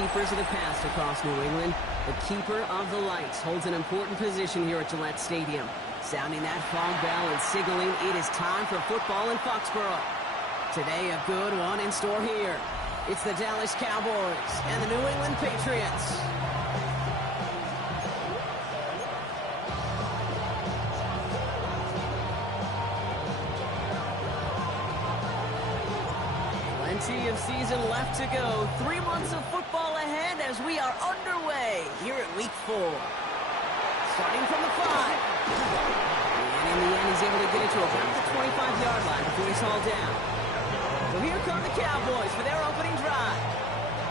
keepers of the past across New England. The keeper of the lights holds an important position here at Gillette Stadium, sounding that fog bell and signaling it is time for football in Foxborough. Today, a good one in store here. It's the Dallas Cowboys and the New England Patriots. Plenty of season left to go. 3 months of football ahead as we are underway here at Week 4. Starting from the 5. And in the end, he's able to get it to about the 25-yard line before he's hauled down. So here come the Cowboys for their opening drive.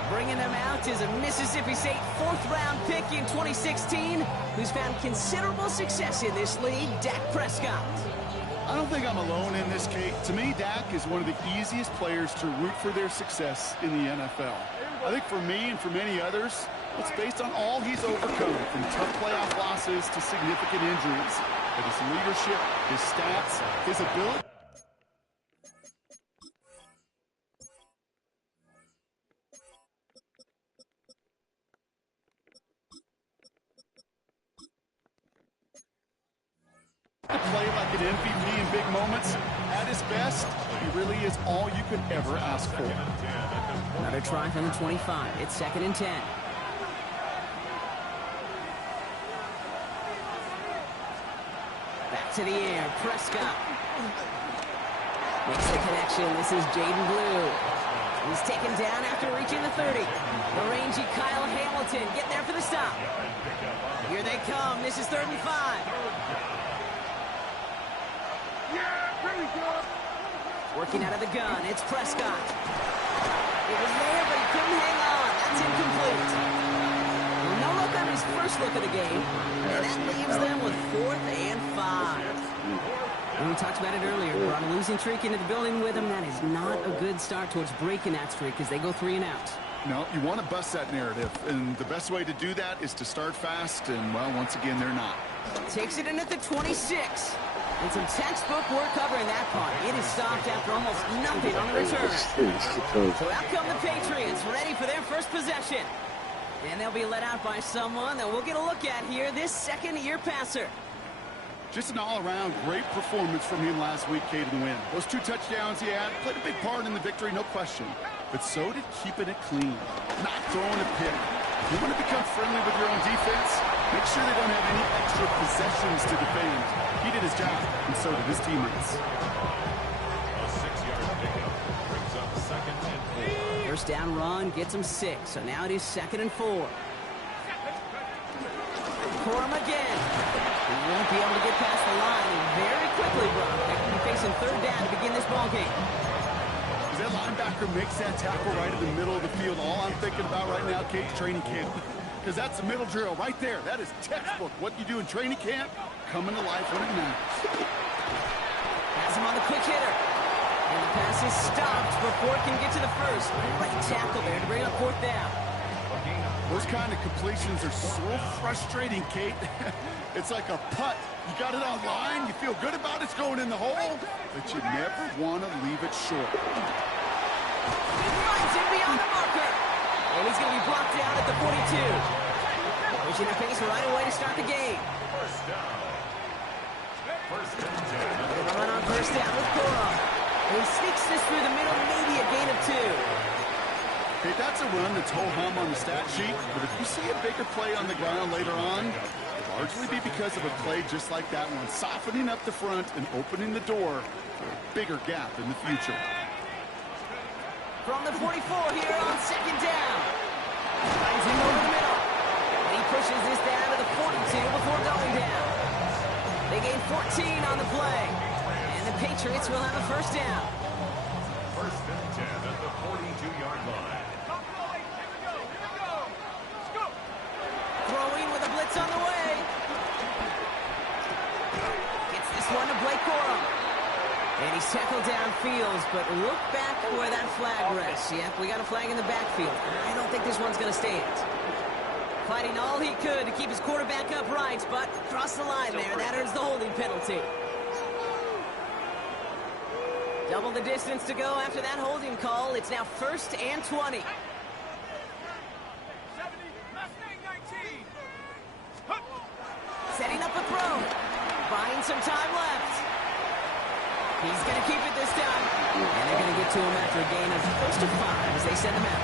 Bringing them out is a Mississippi State 4th-round pick in 2016 who's found considerable success in this league, Dak Prescott. I don't think I'm alone in this, Kate. To me, Dak is one of the easiest players to root for their success in the NFL. I think for me and for many others, it's based on all he's overcome, from tough playoff losses to significant injuries. But his leadership, his stats, his ability... to play like an MVP in big moments, at his best, he really is all you could ever ask for. Another try from the 25. It's 2nd and 10. Back to the air. Prescott makes the connection. This is Jaden Blue. He's taken down after reaching the 30. The rangy Kyle Hamilton getting there for the stop. Here they come. This is 3rd and 5. Working out of the gun, it's Prescott. It was there, but he couldn't hang on. That's incomplete. Well, no look on his first look of the game, and that leaves them with 4th and 5. And we talked about it earlier. We're on a losing streak into the building with them. That is not a good start towards breaking that streak as they go 3 and out. No, you want to bust that narrative, and the best way to do that is to start fast, and, well, once again, they're not. Takes it in at the 26. And some textbook work covering that punt. It is stopped after almost nothing on the return. So out come the Patriots, ready for their first possession. And they'll be let out by someone that we'll get a look at here, this second-year passer. Just an all-around great performance from him last week, Kate, in the win. Those 2 touchdowns he had played a big part in the victory, no question. But so did keeping it clean, not throwing a pick. You want to become friendly with your own defense? Make sure they don't have any extra possessions to defend. He did his job, and so did his teammates. A 6-yard pickup brings up 2nd and 4. First down run gets him 6, so now it is 2nd and 4. Corum again. He won't be able to get past the line, and very quickly, Brock, they're going to be facing 3rd down to begin this ballgame. That linebacker makes that tackle right in the middle of the field. All I'm thinking about right now, Kate, training camp. Because that's a middle drill right there. That is textbook. What you do in training camp, coming to life when it matters. Has him on the quick hitter. And the pass is stopped before it can get to the first. Great tackle there to bring up 4th down. Those kind of completions are so frustrating, Kate. It's like a putt. You got it on line, you feel good about it's going in the hole, but you never want to leave it short. He runs in beyond the marker. And he's going to be blocked down at the 42. Pushing the pace right away to start the game. First down. 1st and 10. They're run on 1st down with Corum. He sneaks this through the middle, maybe a gain of 2. Okay, that's a run that's ho-hum on the stat sheet, but if you see a bigger play on the ground later on, it'll largely be because of a play just like that one, softening up the front and opening the door for a bigger gap in the future. From the 44 here on 2nd down. Finds him over the middle. And he pushes this down to the 42 before going down. They gain 14 on the play. And the Patriots will have a 1st down. 1st and 10 at the 42-yard line. Throwing with a blitz on the way. Gets this one to Blake Corum. And he's tackled downfield, but look back where that flag rests. Yep, we got a flag in the backfield. I don't think this one's going to stand. Fighting all he could to keep his quarterback upright, but across the line there, that earns the holding penalty. Double the distance to go after that holding call. It's now 1st and 20. buying some time left. He's going to keep it this time. And they're going to get to him after a gain of close to 5 as they send him out.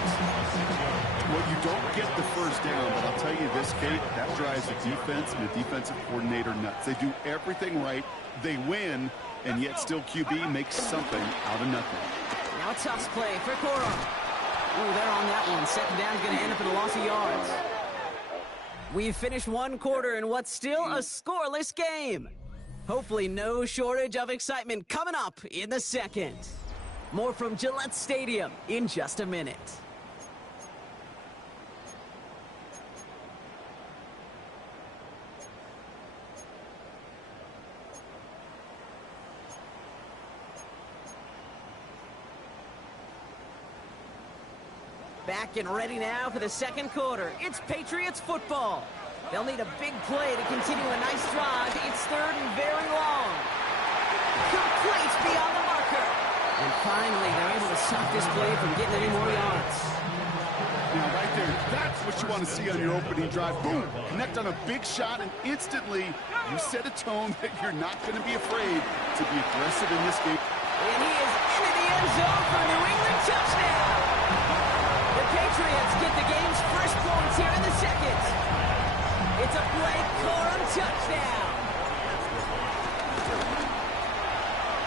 Well, you don't get the first down, but I'll tell you this, Kate, that drives the defense and the defensive coordinator nuts. They do everything right. They win, and yet still QB makes something out of nothing. Now a tough play for Cora. Oh, they're on that one. Second down is going to end up in a loss of yards. We've finished one quarter in what's still a scoreless game. Hopefully no shortage of excitement coming up in the second. More from Gillette Stadium in just a minute. Back and ready now for the second quarter. It's Patriots football. They'll need a big play to continue a nice drive. It's third and very long. Complete beyond the marker. And finally, they're able to stop this play from getting any more yards. Now, right there, that's what you want to see on your opening drive. Boom! Connect on a big shot, and instantly, you set a tone that you're not going to be afraid to be aggressive in this game. And he is into the end zone for a New England touchdown. The Patriots get the game's first points here in the second. It's a Blake Corum touchdown.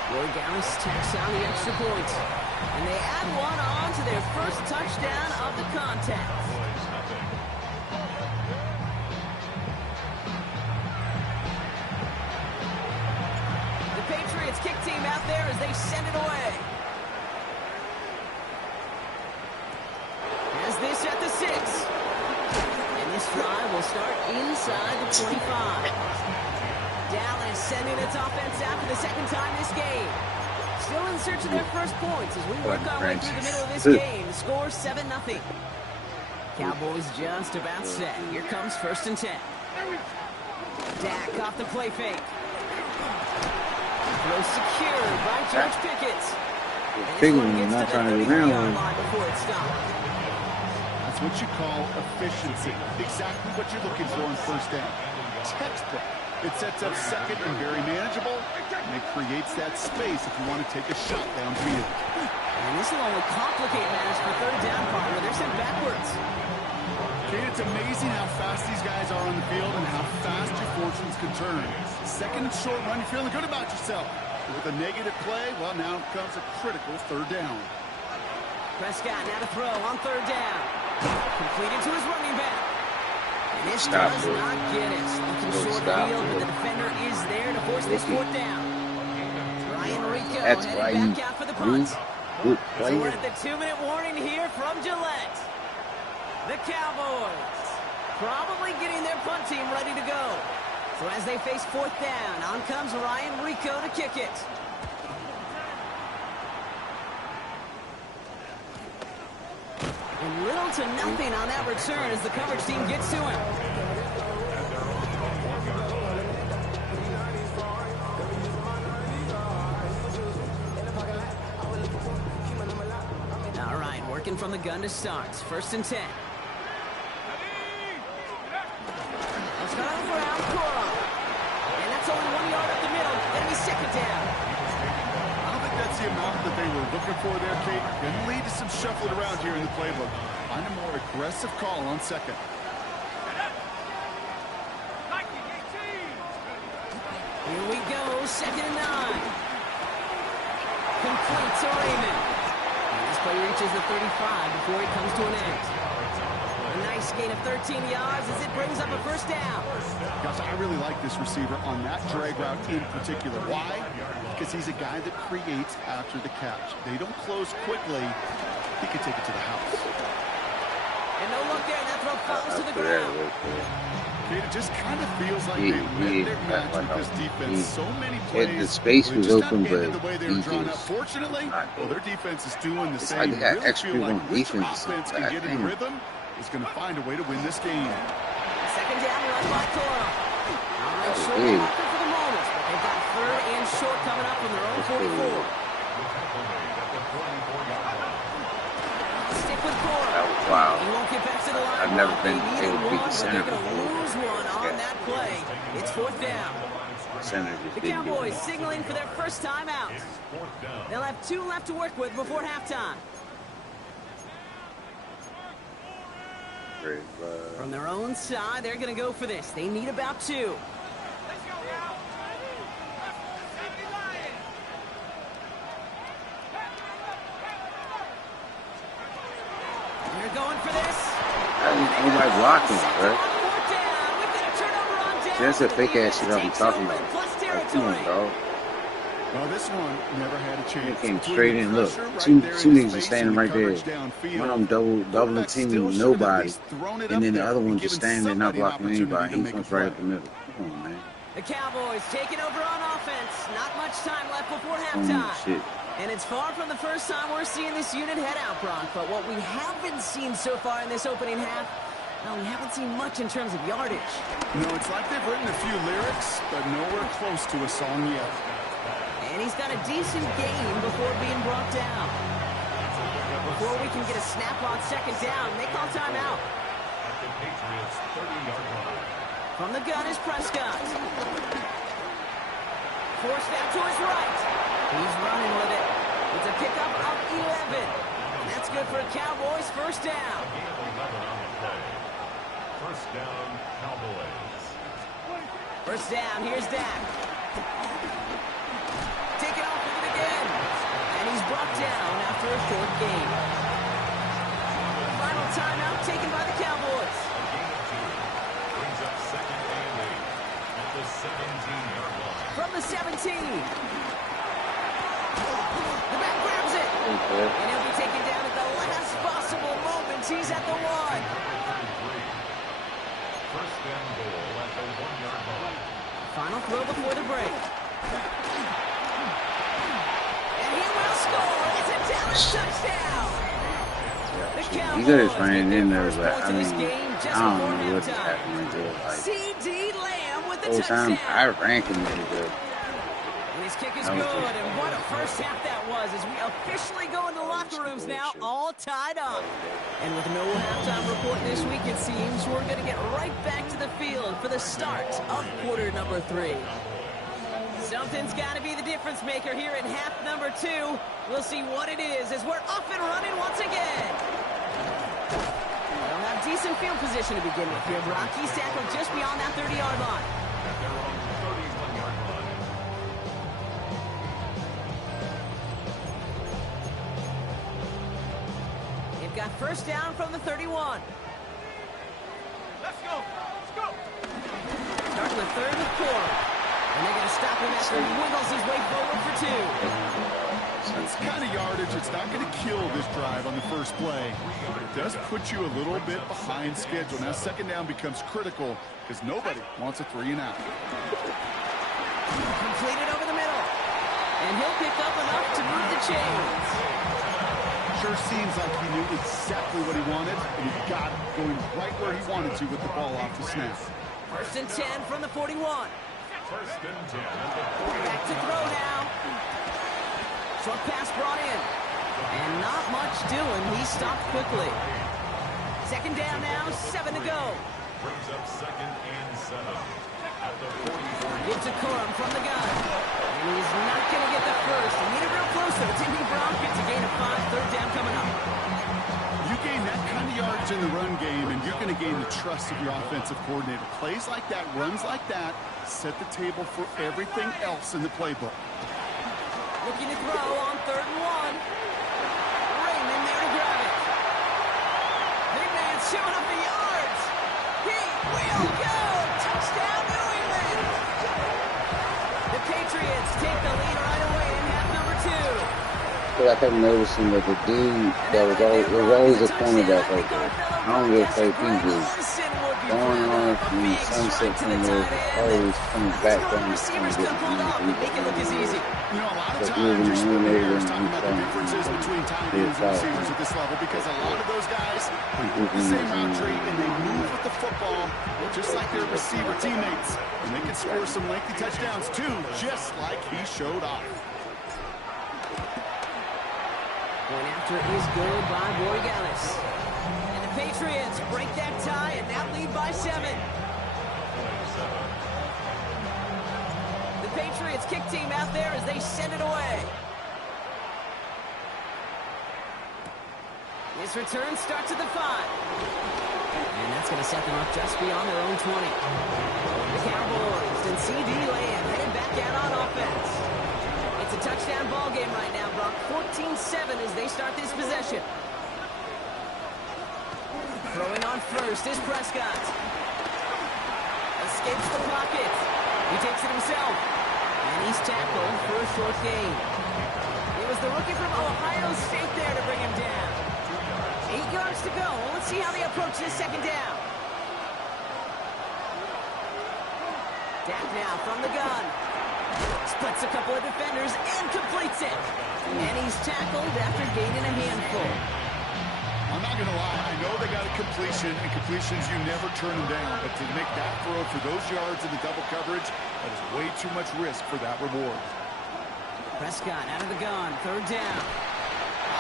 Roy Gallis tacks on the extra point. And they add one on to their first touchdown of the contest. The Patriots kick team out there as they send it away. Has this at the 6. And this drive will start inside the 25. Dallas sending its offense out for the second time this game. Still in search of their first points as we work our way through the middle of this game. The score 7-0. Cowboys just about set. Here comes 1st and 10. Dak off the play fake. Throw secured by George Pickett. Big one, not trying to be around. Before it stopped. That's what you call efficiency. Exactly what you're looking for in first down. Textbook. It sets up second and very manageable, and it creates that space if you want to take a shot downfield. And this will only complicate matters for third down, partner. They're sent backwards. Kate, it's amazing how fast these guys are on the field and how fast your fortunes can turn. Second and short run, you're feeling good about yourself. With a negative play, well, now comes a critical third down. Prescott now to throw on third down. Completed to his running back. And this does not get it. Looking short of the field, but the defender is there to force this fourth down. Ryan Rico heading back out for the punt. So we're at the 2-minute warning here from Gillette. The Cowboys probably getting their punt team ready to go. So as they face fourth down, on comes Ryan Rico to kick it. And little to nothing on that return as the coverage team gets to him. All right, working from the gun to start. 1st and 10. Let's go around Cora. And that's only 1 yard up the middle. That'll be second down. I don't think that's the amount that they were looking for there, Kate. Going to lead to some shuffling around here in the playbook. Find a more aggressive call on second. Here we go, 2nd and 9. Complete to Raymond. And this play reaches the 35 before it comes to an end. A nice gain of 13 yards as it brings up a first down. Gosh, I really like this receiver on that drag route in particular. Why? Because he's a guy that creates after the catch. They don't close quickly. He can take it to the house. And no look there, that throw falls to the ground. It just kind of feels like they win their match with this defense. So many plays. The space was open, but the way they were drawn up. Fortunately, well, their defense is doing the same. Like they got really extra feel like which defense. offense can get in rhythm is going to find a way to win this game. Second down, run by Cora. All right, short marker for the moment, but they've got 3rd and short coming up from their own 44. Stick with Cora. Wow. He won't get back to the line. I've never been able to beat the center They're going to lose one on that play. It's 4th down. Center just The didn't get Cowboys it. signaling for their first time out. They'll have 2 left to work with before halftime. Great, From their own side, they're going to go for this. They need about 2. They're going for this. Nobody blocking, bro. Fourth down. We've got a turnover on down. That's that fake ass shit I'll be talking about. Plus Like, come territory. on, dog. Well, this one never had a They chance. came Between straight the in. Look, pressure right two there in niggas his are face standing and the right there. coverage downfield, One of them double quarterback teaming still should have at nobody, least thrown it and up then the there other and one just given standing there not somebody an blocking anybody. opportunity to He make a comes right play. up the middle. Come on, man. The Cowboys taking over on offense. Not much time left before Oh, halftime. shit. And it's far from the first time we're seeing this unit head out, Brock. But what we haven't seen so far in this opening half, well, we haven't seen much in terms of yardage. No, it's like they've written a few lyrics, but nowhere close to a song yet. And he's got a decent game before being brought down. Before we can get a snap on second down, they call timeout. At the Patriots 30-yard line. From the gun is Prescott. Forced out to his right. He's running with it. It's a pickup of 11. And that's good for a Cowboys first down. Gain of 11 on the play. First down, Cowboys. First down, here's Dak. Taking off with it again. And he's brought down after a short gain. Final timeout taken by the Cowboys. A gain of 2. Brings up second and 8 at the 17-yard line. From the 17. The back grabs it. Okay. And he'll be taken down at the last possible moment. He's at the 1. First and goal at the 1-yard line. Final throw before the break. And he will score. It's a Dallas touchdown. The He could have Cowboys ran get in their there, first but points I in this mean, game just I don't before know what halftime. happened there. Like, C.D. Lamb with the the whole time touchdown. I ran committed there. And his kick is That was good, just- and what a first half that was as we officially go into locker rooms now, all tied up. And with no halftime report this week, it seems we're going to get right back to the field for the start of quarter number 3. Something's got to be the difference maker here in half number 2. We'll see what it is as we're up and running once again. They'll have decent field position to begin with here, Brock. He's tackled just beyond that 30-yard line. At their own 31-yard line. They've got first down from the 31. Let's go. Let's go. Starting the third with Corum. And they're going to stop him after he wiggles his way forward for 2. This kind of yardage, it's not going to kill this drive on the first play, but it does put you a little bit behind schedule. Now second down becomes critical because nobody wants a 3-and-out. Completed over the middle. And he'll pick up enough to move the chains. Sure seems like he knew exactly what he wanted, and he got it going right where he wanted to with the ball off the snap. First and 10 from the 41. First and 10 at the 40. Back to throw now. Short pass brought in. And not much doing. He stopped quickly. Second down now, 7 to go. Brings up second and 7 at the 44. Give to Corum from the gun. And he's not going to get the first. He needed real close though. Didn't he, Brock? It's a gain of 5. Third down coming up. You gain that kind of yardage in the run game, and you're going to gain the trust of your offensive coordinator. Plays like that, runs like that, set the table for everything else in the playbook. Looking to throw on 3rd and 1. Raymond there to grab it. Big man's showing up the yards. He will go. Touchdown, New England. The Patriots take the lead right away in half number 2. But I kept noticing that the dude that was always a cornerback right there. I don't give a fuck if he was going on from the sunset from there, always coming back down and trying to get Make it look as easy. You know, a lot of But times you're spending eliminated years and talking about the he's differences trying to between tight be ends and foul. receivers at this level because a lot of those guys have the same route tree and they move with the football just like their receiver teammates. And they can score some lengthy touchdowns too, just like he showed off. Point after is good by Borregales. And the Patriots break that tie and now lead by 7. Patriots kick team out there as they send it away. This return starts at the 5. And that's going to set them up just beyond their own 20. The Cowboys and CD Lamb headed back out on offense. It's a touchdown ball game right now, Brock. 14-7 as they start this possession. Throwing on first is Prescott. Escapes the pocket. He takes it himself. And he's tackled for a short gain. It was the rookie from Ohio State there to bring him down. 8 yards to go. Well, let's see how they approach this second down. Dak now from the gun. Splits a couple of defenders and completes it. And he's tackled after gaining a handful. I'm not going to lie. I know they got a completion, and completions, you never turn them down. But to make that throw for those yards in the double coverage, that is way too much risk for that reward. Prescott out of the gun. Third down.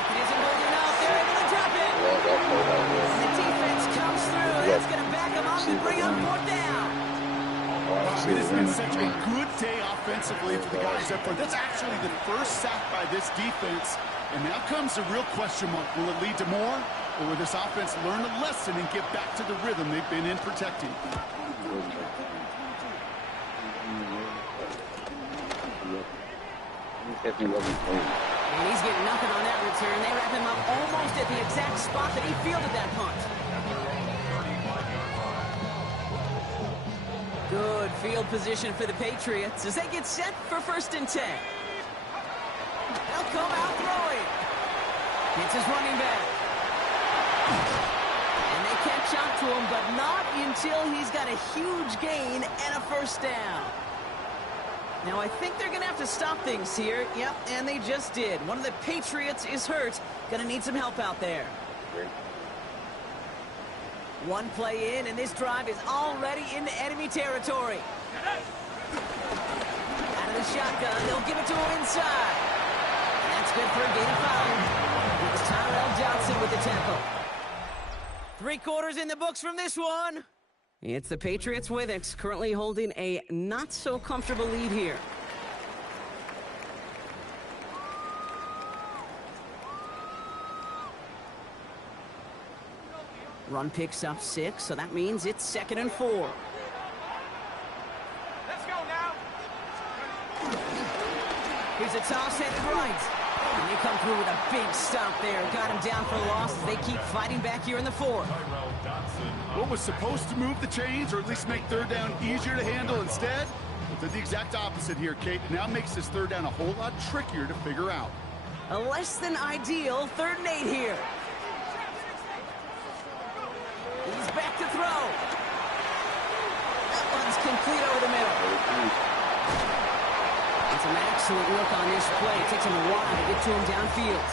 It isn't holding up. They're able to drop it. The defense comes through. That's going to back them up and bring up fourth down. It has been such a good day offensively for the guys up front. That's actually the first sack by this defense. And now comes the real question mark. Will it lead to more? Or will this offense learn a lesson and get back to the rhythm they've been in protecting? And he's getting nothing on that return. They wrap him up almost at the exact spot that he fielded that punt. Good field position for the Patriots as they get set for 1st and 10. They'll come out throwing. It's his running back. And they catch up to him, but not until he's got a huge gain and a first down. Now, I think they're going to have to stop things here. Yep, and they just did. One of the Patriots is hurt. Going to need some help out there. One play in, and this drive is already into enemy territory. Out of the shotgun, they'll give it to him inside. And that's good for a gain of 5. It was Tyrell Johnson with the tackle. 3 quarters in the books from this one. It's the Patriots with it, currently holding a not-so-comfortable lead here. Run picks up 6, so that means it's 2nd and 4. Let's go now. Here's a toss headed right. And they come through with a big stop there. Got him down for a loss as they keep fighting back here in the 4th. What was supposed to move the chains, or at least make 3rd down easier to handle instead? Well, did the exact opposite here, Kate. It now makes this 3rd down a whole lot trickier to figure out. A less than ideal 3rd and 8 here. He's back to throw. That one's complete over the middle. It's an excellent look on this play. It takes him a while to get to him downfield.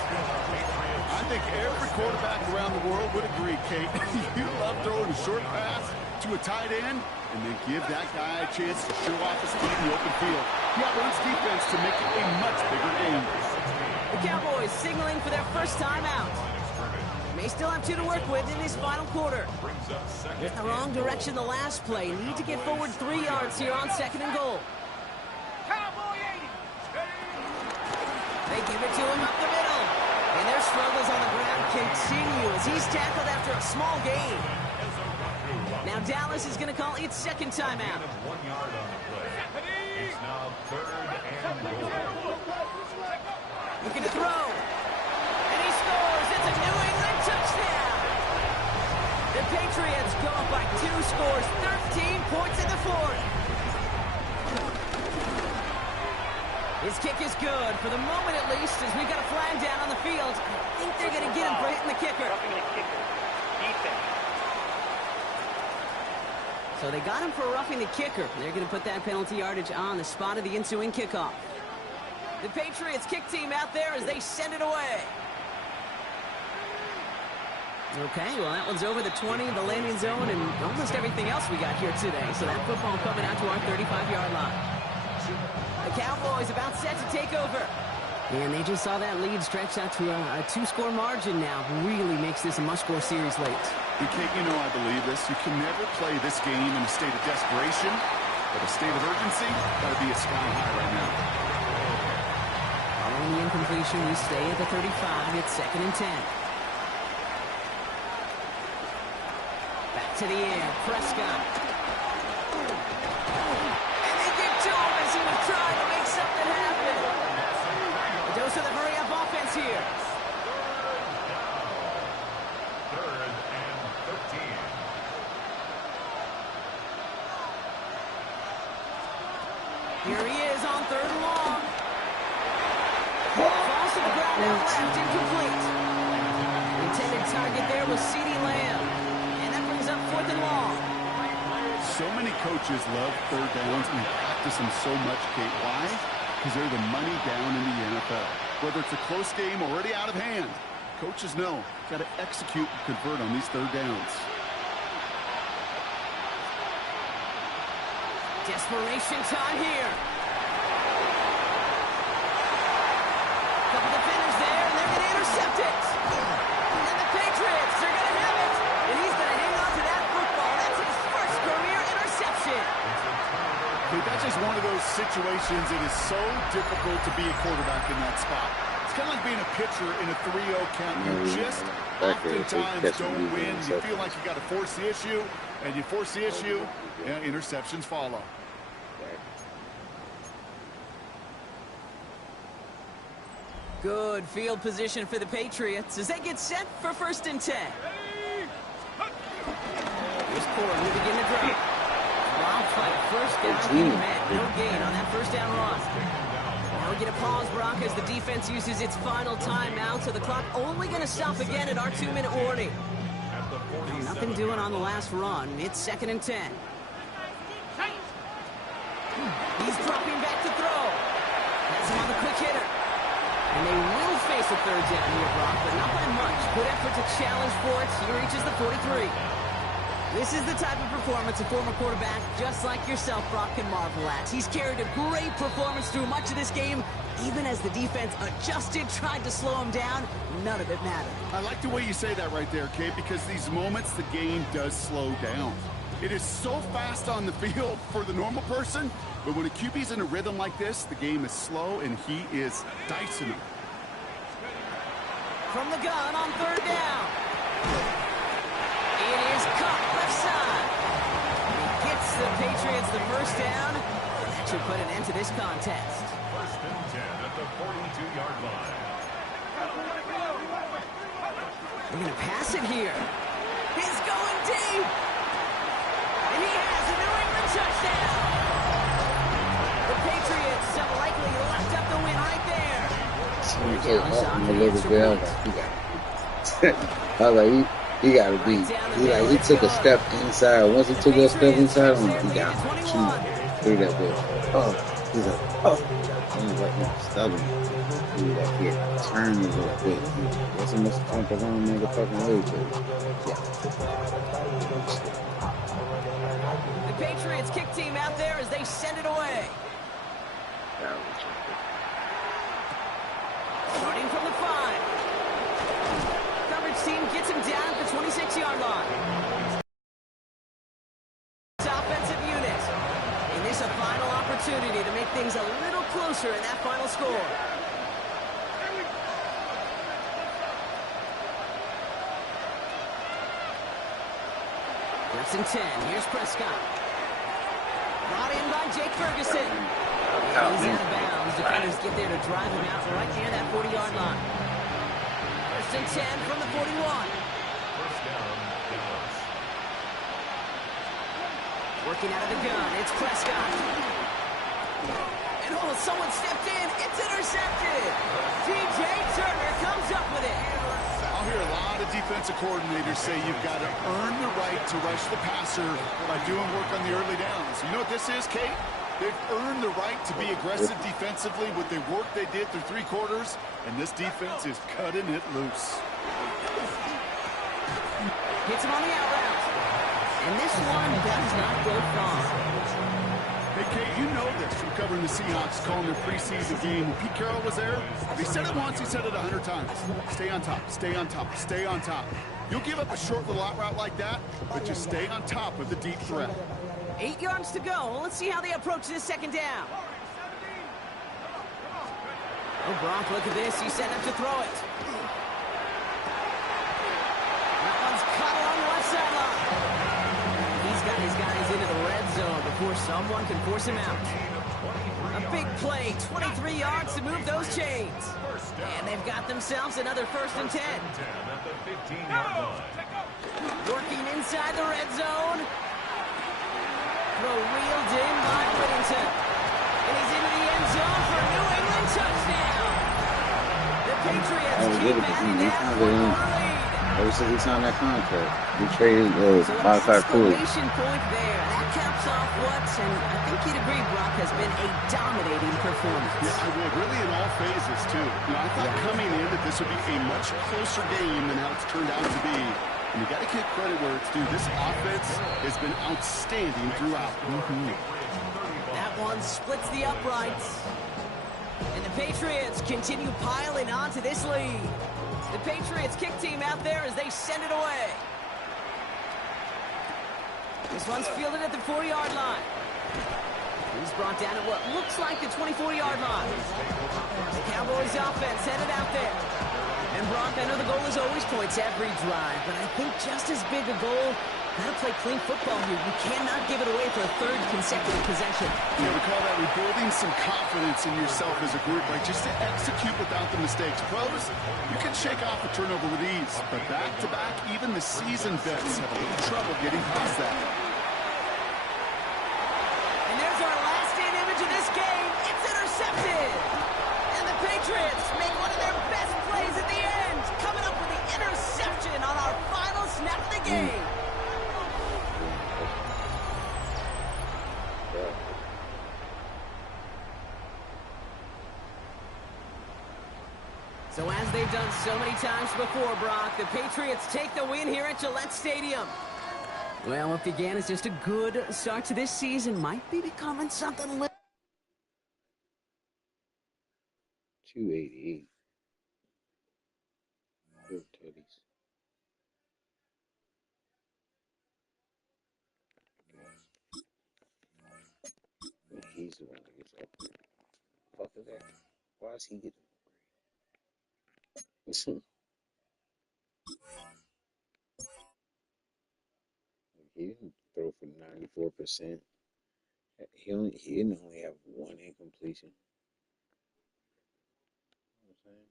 I think every quarterback around the world would agree, Kate. You love throwing a short pass to a tight end and then give that guy a chance to show off his speed in the open field. He outruns defense to make it a much bigger game. The Cowboys signaling for their first time out. May still have 2 to work with in this final quarter. In the wrong direction the last play. Need to get forward 3 yards here on 2nd and goal. Cowboy 80. They give it to him up the middle. And their struggles on the ground continue as he's tackled after a small gain. Now Dallas is going to call its 2nd timeout. 1 yard on the play. It's now 3rd and goal. Looking to throw. And he scores. It's a New England touchdown. The Patriots go up by 2 scores, 13 points in the 4th. His kick is good, for the moment at least, as we've got a flag down on the field. I think they're going to get him for hitting the kicker. So they got him for roughing the kicker. They're going to put that penalty yardage on the spot of the ensuing kickoff. The Patriots kick team out there as they send it away. Okay, well, that one's over the 20, the landing zone, and almost everything else we got here today. So that football coming out to our 35-yard line. The Cowboys about set to take over. And they just saw that lead stretch out to a 2-score margin now. Really makes this a must-score series late. And Kate, you know I believe this. You can never play this game in a state of desperation. But the state of urgency got to be a sky high right now. Following the incompletion, we stay at the 35. It's 2nd and 10. Back to the air. Prescott. And they get to him as he was trying to make something happen. A dose of the hurry-up offense here. 3rd and 13. Here he is on 3rd and long. Falls to the ground out left, incomplete. The intended target there was CeeDee Lamb. And that brings up 4th and long. So many coaches love 3rd downs and practice them so much, Kate. Why? Because they're the money down in the NFL. Whether it's a close game already out of hand, coaches know got to execute and convert on these 3rd downs. Desperation time here. Couple defenders there, and they're going to intercept it. And the Patriots are going to have it. And he's going to hang on to that football. That's his first career interception. Okay, that's just one of those situations. It is so difficult to be a quarterback in that spot. It's kind of like being a pitcher in a 3-0 count. You just oftentimes don't win. You feel like you got to force the issue, and you force the issue, and interceptions follow. Good field position for the Patriots as they get set for 1st and 10. Here's Porter to begin the drive. Wild fight, 1st down, no gain on that 1st down run. Now we get a pause, Brock, as the defense uses its final timeout, so the clock only going to stop again at our 2-minute warning. Nothing doing on the last run. It's 2nd and 10. He's dropping back to throw. Has him on the quick hitter. And they will face a 3rd down here, Brock, but not by much. Good effort to challenge for it. He reaches the 43. This is the type of performance a former quarterback, just like yourself, Brock, can marvel at. He's carried a great performance through much of this game. Even as the defense adjusted, tried to slow him down, none of it mattered. I like the way you say that right there, Kate, because these moments the game does slow down. It is so fast on the field for the normal person, but when a QB's in a rhythm like this, the game is slow, and he is dicing them. From the gun on 3rd down. It is caught left side. He gets the Patriots the 1st down. That should put an end to this contest. 1st and 10 at the 42-yard line. They're going to pass it here. He's going deep. And he has a New England touchdown. The Patriots have likely left up the win right there. I was like, he got to be. He took a step inside. Once he took that step inside, I'm like, he got to through that ball. Oh, he's like, oh. He was like, he's stubborn. He was like, yeah, turn a little bit. That's a must jump around motherfucking way, yeah. The Patriots kick team out there as they send it away. Starting from the 5. Coverage team gets him down at the 26-yard line. Offensive unit. And this a final opportunity to make things a little closer in that final score. First and 10. Here's Prescott. Brought in by Jake Ferguson. He's out of bounds. Defenders get there to drive him out right near that 40-yard line. First and 10 from the 41. 1st down, Dallas. Working out of the gun, it's Prescott. And someone stepped in. It's intercepted. T.J. Turner comes up with it. I'll hear a lot of defensive coordinators say you've got to earn the right to rush the passer by doing work on the early downs. You know what this is, Kate? They've earned the right to be aggressive defensively with the work they did through 3 quarters, and this defense is cutting it loose. Hits him on the out route. And this one does not go far. Hey, Kate, you know this from covering the Seahawks, calling their preseason game. When Pete Carroll was there, if he said it once, he said it 100 times. Stay on top, stay on top, stay on top. You'll give up a short little out route like that, but just stay on top of the deep threat. 8 yards to go. Let's see how they approach this second down. Oh, Brock, look at this. He's setting up to throw it. That one's caught along the left sideline. He's got his guys into the red zone before someone can force him out. A big play, 23 yards to move those chains. And they've got themselves another 1st and 10. At the 15-yard line. Working inside the red zone. Throw reeled in by Whittington. And he's into the end zone for a New England touchdown. The Patriots keep adding that one-quarter lead. Ever since he signed that contract, he traded So modified pool. exclamation point there. That caps off what, and I think you'd agree, Brock, has been a dominating performance. Yeah, I would. Really in all phases, too. I thought coming in that this would be a much closer game than how it's turned out to be. And you got to give credit where it's due. This offense has been outstanding throughout. That one splits the uprights. And the Patriots continue piling onto this lead. The Patriots kick team out there as they send it away. This one's fielded at the 4-yard line. He's brought down at what looks like the 24-yard line. The Cowboys offense headed out there. And Brock, I know the goal is always points every drive, but I think just as big a goal, gotta play clean football here. You cannot give it away for a 3rd consecutive possession. Yeah, we call that rebuilding some confidence in yourself as a group, like just to execute without the mistakes. Pros, you can shake off a turnover with ease, but back-to-back, even the seasoned vets have a little trouble getting past that. And there's our last-in image of this game. It's intercepted. And the Patriots make one of their best plays at the end, coming up with the interception on our final snap of the game. So as they've done so many times before, Brock, the Patriots take the win here at Gillette Stadium. Well, what began as just a good start to this season might be becoming something little. 288. Good titties. He's the one that gets up there. Fuck is that? Why is he getting upgrade? He didn't throw for 94%. He didn't only have one incompletion. You know what I'm saying?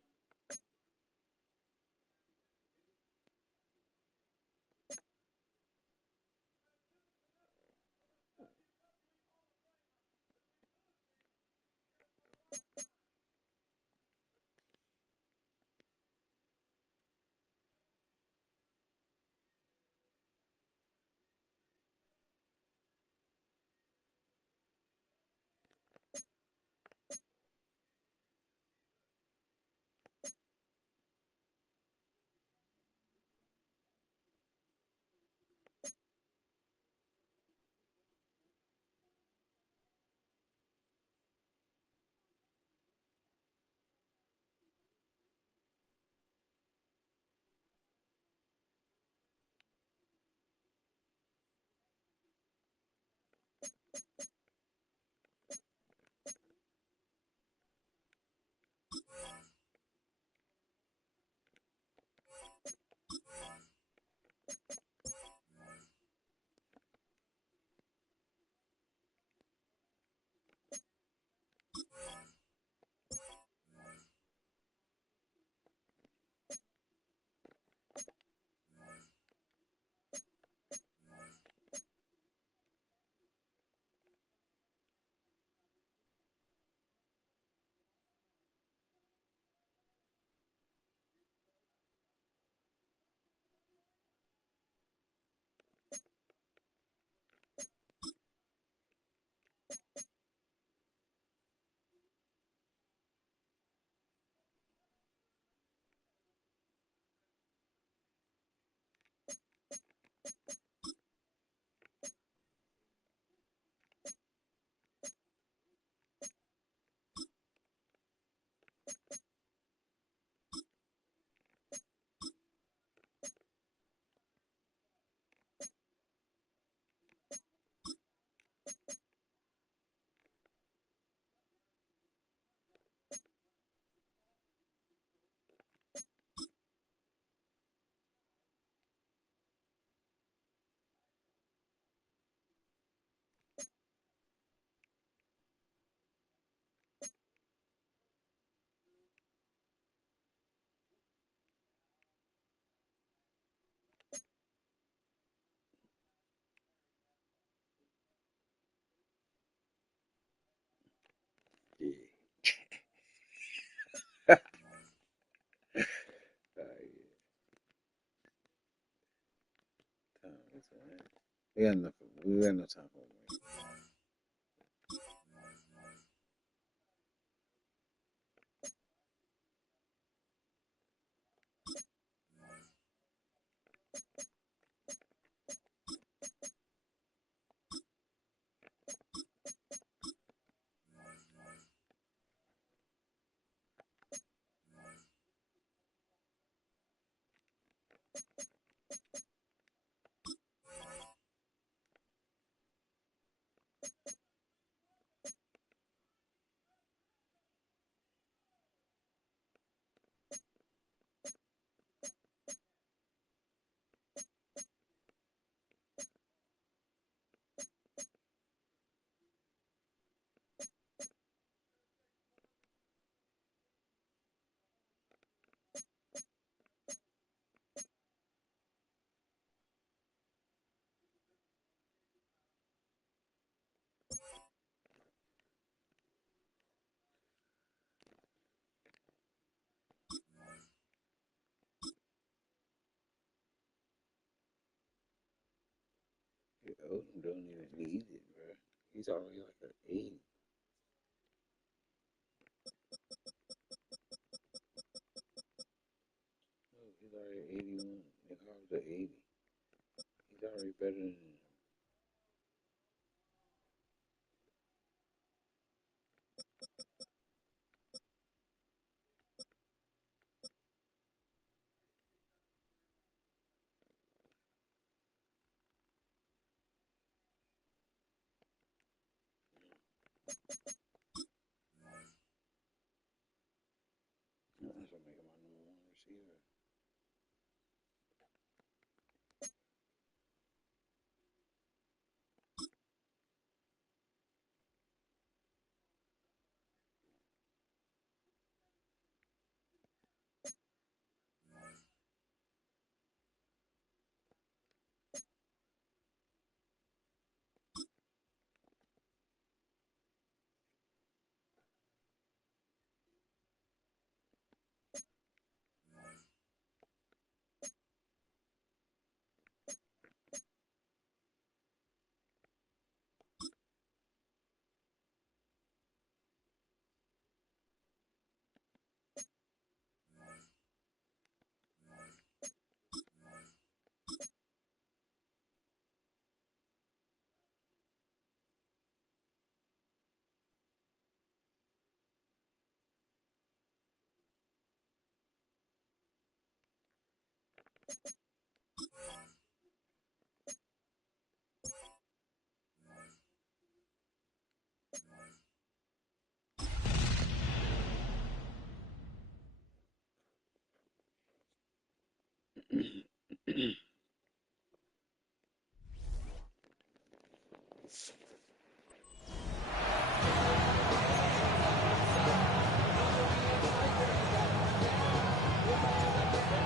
to win. We got enough. We got no time for it. Odom don't even need it, bro. He's already like an 80. Oh, he's already 81. They call him the 80. He's already better than him. That's what make him my number one receiver.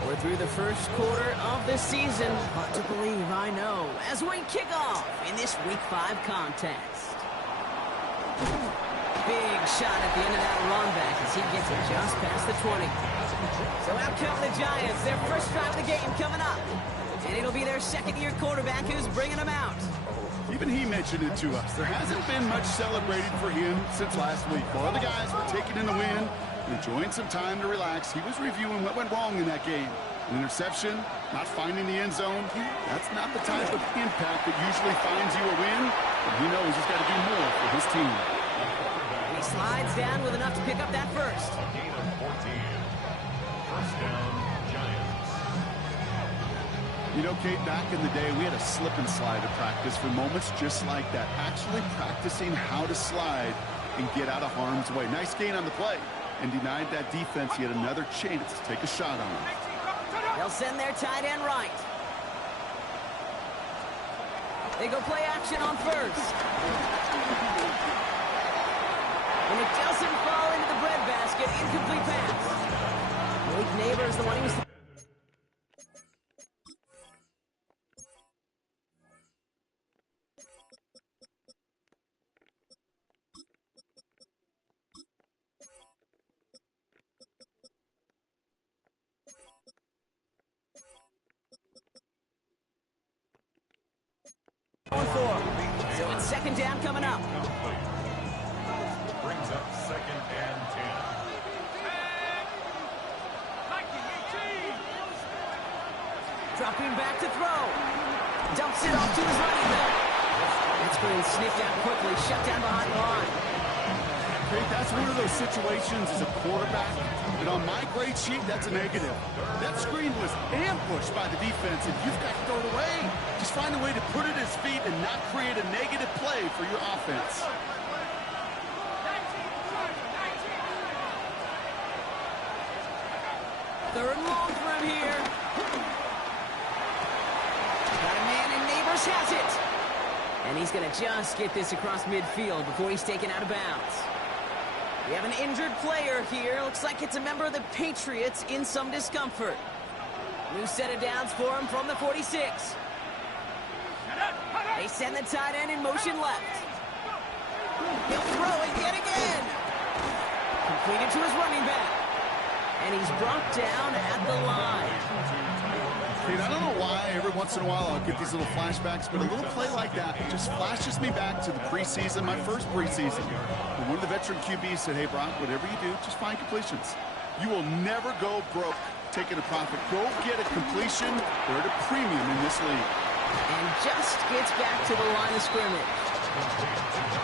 We're through the first quarter of the season. Hard to believe, I know, as we kick off in this Week 5 contest. Big shot at the end of that run back as he gets it just past the 20. So out come the Giants, their first drive of the game coming up. And it'll be their second-year quarterback who's bringing them out. Even he mentioned it to us. There hasn't been much celebrated for him since last week. While other guys were taking in the win and enjoying some time to relax, he was reviewing what went wrong in that game. An interception, not finding the end zone, that's not the type of impact that usually finds you a win. And he knows he's got to do more for his team. He slides down with enough to pick up that first. A gain of 14. First down, Giants. You know, Kate, back in the day, we had a slip and slide at practice for moments just like that. Actually practicing how to slide and get out of harm's way. Nice gain on the play. And denied that defense yet another chance to take a shot on him. They'll send their tight end right. They go play action on first. And it doesn't fall into the breadbasket. Incomplete pass. Malik Neighbors, the one he was... second down coming up. Complete. Brings up second and 10. Dropping back to throw. Dumps it off to his running back. That's being sniffed out quickly, shut down behind the line. Okay, that's one of those situations as a quarterback, but on my grade sheet, that's a negative. That screen was ambushed by the defense, and you've got to throw it away. Just find a way to put it at his feet and not create a negative play for your offense. Third and long for him here. Got a man, and Neighbors has it. And he's going to just get this across midfield before he's taken out of bounds. We have an injured player here. Looks like it's a member of the Patriots in some discomfort. New set of downs for him from the 46. They send the tight end in motion left. He'll throw it yet again. Completed to his running back. And he's brought down at the line. Dude, I don't know why every once in a while I'll get these little flashbacks, but a little play like that just flashes me back to the preseason, my first preseason. And one of the veteran QBs said, hey, Brock, whatever you do, just find completions. You will never go broke taking a profit. Go get a completion. They're at a premium in this league. And just gets back to the line of scrimmage.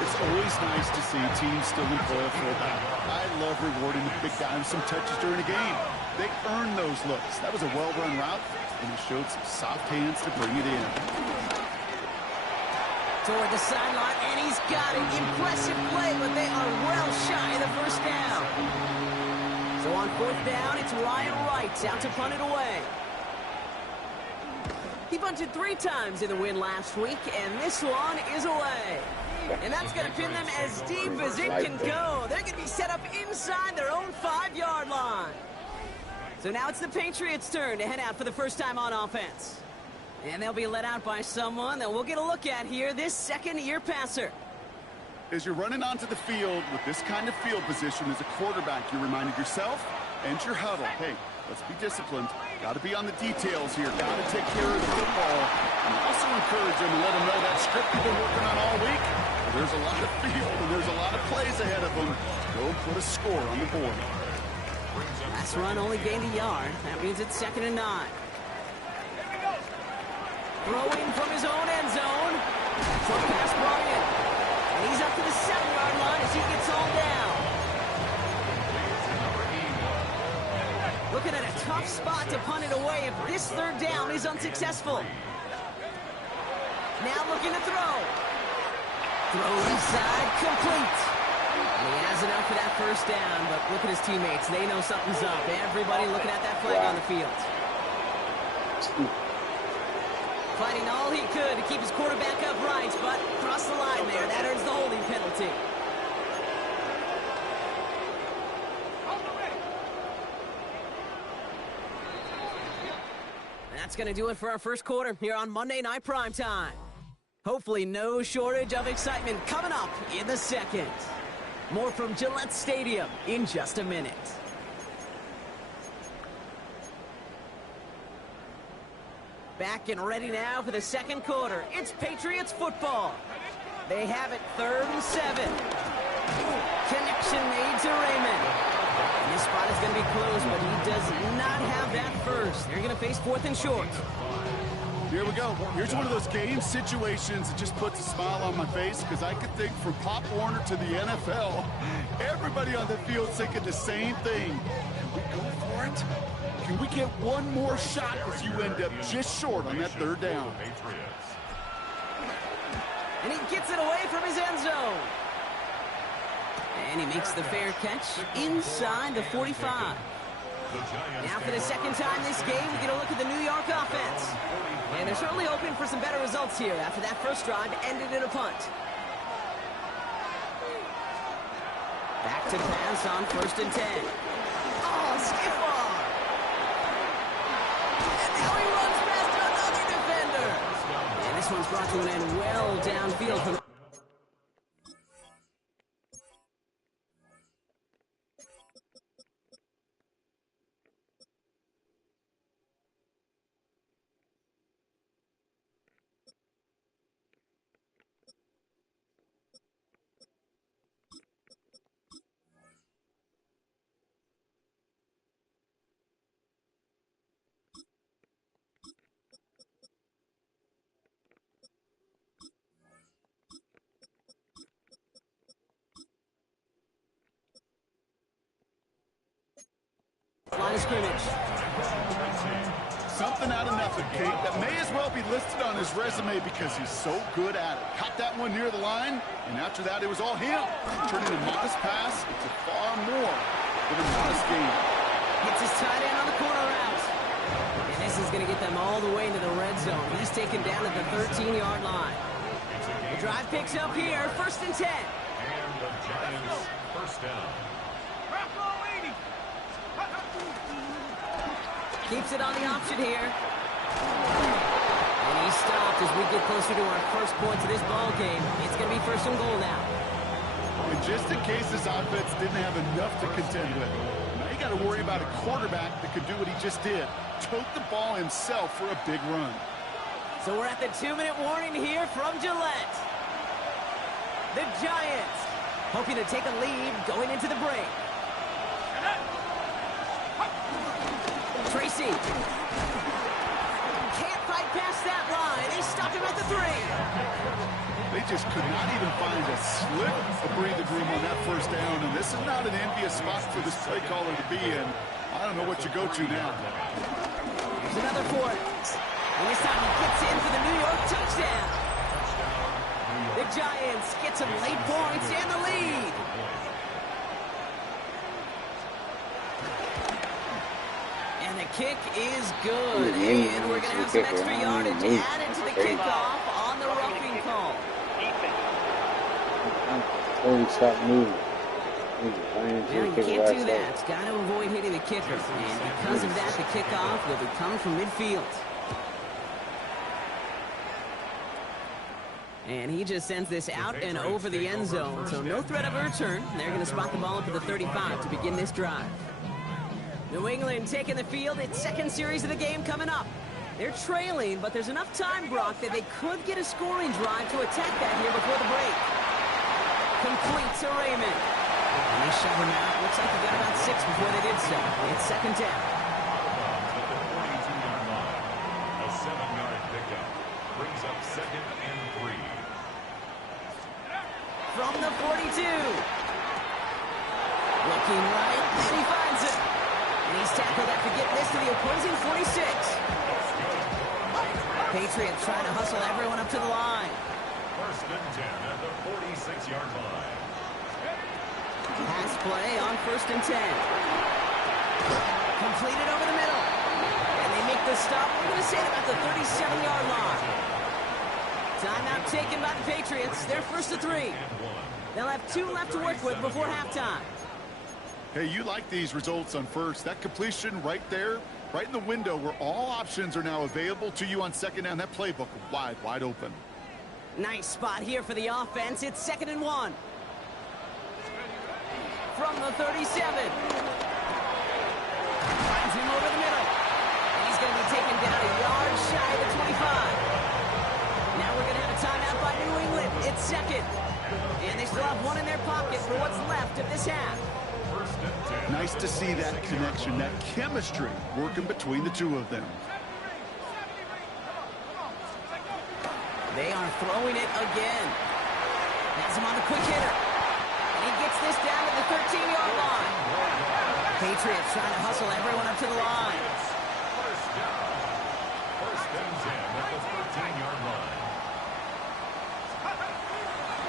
It's always nice to see teams still employ a fullback. I love rewarding the big guy with some touches during a game. They earn those looks. That was a well-run route, and he showed some soft hands to bring it in. Toward the sideline, and he's got it. Impressive play, but they are well shy of the first down. So on fourth down, it's Ryan Wright out to punt it away. He bunted 3 times in the win last week, and this one is away. And that's going to pin them as deep as it can go. They're going to be set up inside their own 5-yard line. So now it's the Patriots' turn to head out for the first time on offense. And they'll be led out by someone that we'll get a look at here, this second-year passer. As you're running onto the field with this kind of field position as a quarterback, you're reminding yourself and your huddle, hey, let's be disciplined. Got to be on the details here. Got to take care of the football. And also encourage them and let them know that script you've been working on all week. There's a lot of field and there's a lot of plays ahead of them. Go put a score on the board. Last run only gained a yard. That means it's 2nd and 9. Throwing from his own end zone. Short pass Bryant. And he's up to the 7-yard line as he gets all down. Looking at a tough spot to punt it away if this 3rd down is unsuccessful. Now looking to throw. Throw inside, complete. And he has enough for that first down, but look at his teammates. They know something's up. Everybody looking at that flag on the field. Fighting all he could to keep his quarterback upright, but across the line there, that earns the holding penalty. And that's going to do it for our first quarter here on Monday Night Primetime. Hopefully no shortage of excitement coming up in the second. More from Gillette Stadium in just a minute. Back and ready now for the second quarter. It's Patriots football. They have it 3rd and 7. Connection made to Raymond. And this spot is going to be closed, but he does not have that first. They're going to face 4th and short. Here we go. Here's one of those game situations that just puts a smile on my face because I could think from Pop Warner to the NFL, everybody on the field thinking the same thing. Can we go for it? Can we get one more shot as you end up just short on that 3rd down? And he gets it away from his end zone. And he makes the fair catch inside the 45. Now for the second time this game, we get a look at the New York offense. And they're certainly hoping for some better results here after that first drive ended in a punt. Back to pass on 1st and 10. Oh, skip off. And now he runs past another defender. And this one's brought to an end well downfield from line of scrimmage. Something out of nothing, Kate, that may as well be listed on his resume because he's so good at it. Caught that one near the line, and after that, it was all him. Turning a modest pass into far more than a modest gain. Gets his tight end on the corner route. And this is going to get them all the way into the red zone. He's taken down at the 13-yard line. The drive picks up here, 1st and 10. And the Giants first down. Keeps it on the option here. And he's stopped as we get closer to our first points of this ball game. It's going to be 1st and goal now. And just in case this offense didn't have enough to contend with, now you got to worry about a quarterback that could do what he just did. Tote the ball himself for a big run. So we're at the 2-minute warning here from Gillette. The Giants hoping to take a lead going into the break. Tracy. Can't fight past that line. They stop him at the 3. They just could not even find a slip of breathing room on that 1st down, and this is not an envious spot for this play caller to be in. I don't know what you go to now. Here's another 4. And this time he gets in for the New York touchdown. The Giants get some late points and the lead. And the kick is good. And we're going to have some extra yardage added to the kickoff on the roughing call. Stop moving. Well, you can't do that. It's got to avoid hitting the kicker. And because of that, the kickoff will be coming from midfield. And he just sends this out and over the end zone. So no threat of a return. They're going to spot the ball up at the 35 to begin this drive. New England taking the field. Its 2nd series of the game coming up. They're trailing, but there's enough time, Brock, that they could get a scoring drive to attack that here before the break. Complete to Raymond. And they shove him out. Looks like they got about 6 before they did so. It's 2nd down. At the 42-yard line, a 7-yard pickup brings up 2nd and 3. From the 42. Looking right, and he finds it. And he's tackled after getting this to the opposing 46. Patriots trying to hustle everyone up to the line. 1st and 10 at the 46-yard line. Pass play on 1st and 10. Completed over the middle. And they make the stop. We're going to say about the 37-yard line. Timeout taken by the Patriots. They're 1st to 3. They'll have 2 left to work with before halftime. Hey, you like these results on 1st. That completion right there, right in the window where all options are now available to you on 2nd down. That playbook wide open. Nice spot here for the offense. It's 2nd and 1. From the 37. Finds him over the middle. And he's going to be taken down a yard shy of the 25. Now we're going to have a timeout by New England. It's 2nd. And they still have 1 in their pocket for what's left of this half. Nice to see that connection, that chemistry working between the two of them. They are throwing it again. Has him on the quick hitter. And he gets this down to the 13-yard line. Patriots trying to hustle everyone up to the line. 1st and 10 at the 13-yard line.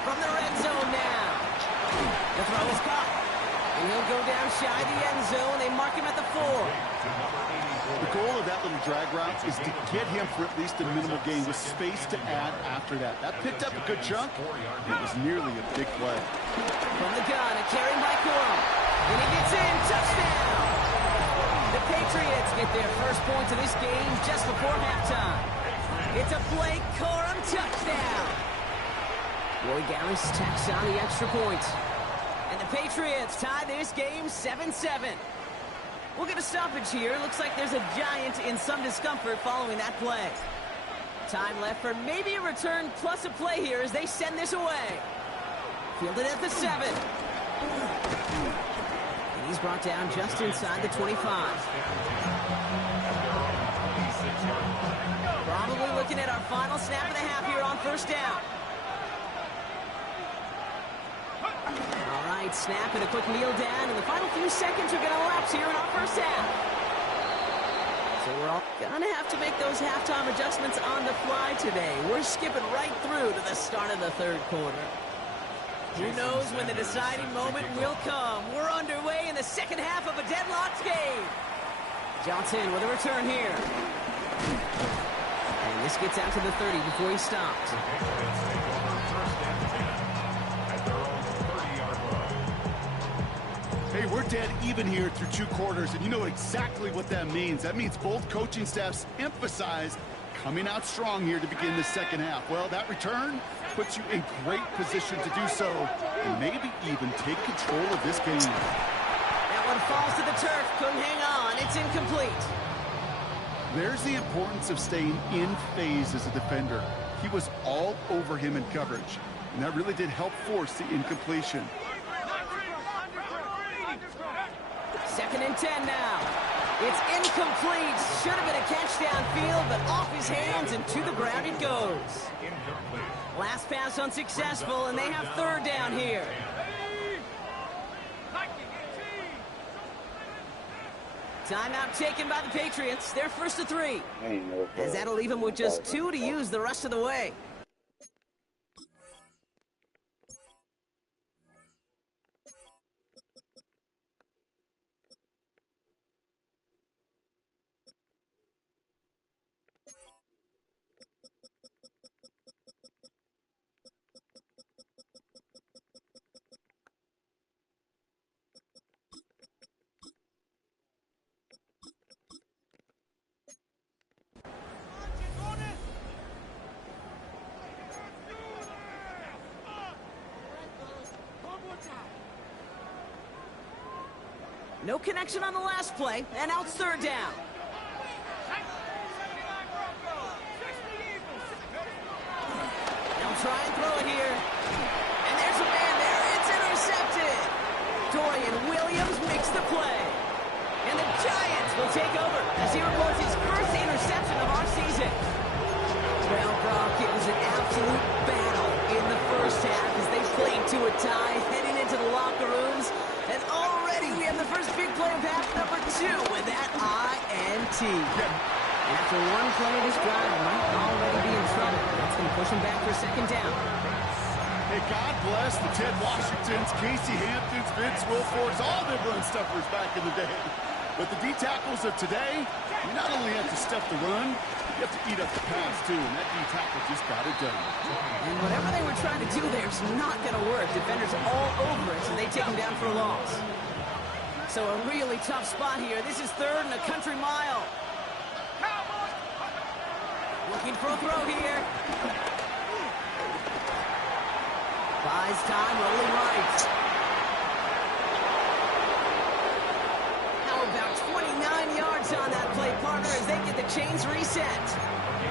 From the red zone now. The throw is caught. And he'll go down shy of the end zone. They mark him at the 4. The goal of that little drag route is to get him for at least a minimal gain with space to add after that. That picked up a good chunk. It was nearly a big play. From the gun, a carry by Corum. And he gets in. Touchdown! The Patriots get their first points of this game just before halftime. It's a Blake Corum touchdown. Roy Gallis tacks on the extra point. And the Patriots tie this game 7-7. We'll get a stoppage here. Looks like there's a Giant in some discomfort following that play. Time left for maybe a return plus a play here as they send this away. Fielded at the 7. And he's brought down just inside the 25. Probably looking at our final snap of the half here on 1st down. All right, snap and a quick kneel down, and the final few seconds are going to elapse here in our 1st half. So we're all gonna have to make those halftime adjustments on the fly today. We're skipping right through to the start of the third quarter. Who knows when the deciding moment will come. We're underway in the second half of a deadlocked game. Johnson with a return here. And this gets out to the 30 before he stops. Hey, we're dead even here through 2 quarters, and you know exactly what that means. That means both coaching staffs emphasize coming out strong here to begin the second half. Well, that return puts you in great position to do so, and maybe even take control of this game. That one falls to the turf. Couldn't hang on. It's incomplete. There's the importance of staying in phase as a defender. He was all over him in coverage, and that really did help force the incompletion. 2nd and 10 now. It's incomplete. Should have been a catch downfield, but off his hands and to the ground it goes. Last pass unsuccessful, and they have 3rd down here. Timeout taken by the Patriots. They're 1st and 3. As that'll leave them with just 2 to use the rest of the way. No connection on the last play, and now it's 3rd down. They'll try and throw it here. And there's a man there. It's intercepted. Dorian Williams makes the play. And the Giants will take over as he reports his first interception of our season. Well, Brock, it was an absolute battle in the first half as they played to a tie, heading into the locker rooms. And already we have the first big play of half number 2 with that INT. And after one play, this drive might already be in trouble. That's going to push him back for 2nd down. Hey, God bless the Ted Washingtons, Casey Hamptons, Vince Wilforks, all them run stuffers back in the day. But the D-tackles of today, you not only have to stuff the run, you have to eat up the pass, too. And that D-tackle just got it done. And whatever they were trying to do there is not going to work. Defenders all over it, and they take him down for a loss. So a really tough spot here. This is 3rd and a country mile. Looking for a throw here. Buys time, rolling right. How about 29 yards on that play, partner, as they get the chains reset?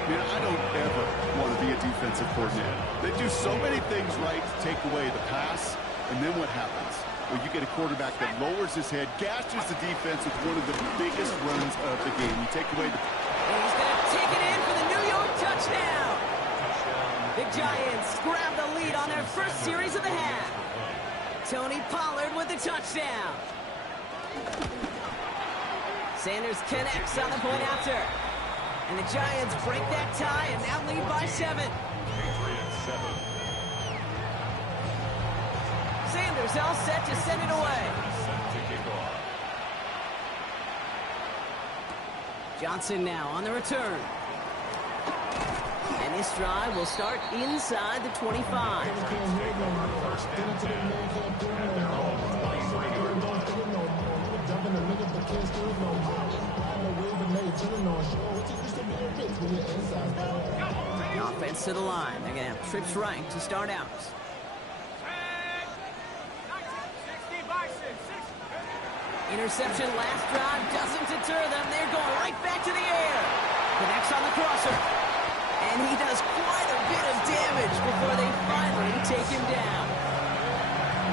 Man, I don't ever want to be a defensive coordinator. They do so many things right to take away the pass, and then what happens? Well, you get a quarterback that lowers his head, gashes the defense with one of the biggest runs of the game. You take away the... And he's going to take it in for the New York touchdown. The Giants grab the lead on their first series of the half. Tony Pollard with the touchdown. Sanders connects on the point after. And the Giants break that tie and now lead by 7. Sanders all set to send it away. Johnson now on the return. And this drive will start inside the 25. Offense to the line. They're going to have trips right to start out. Interception last drive doesn't deter them. They're going right back to the air. Connects on the crosser. And he does quite a bit of damage before they finally take him down.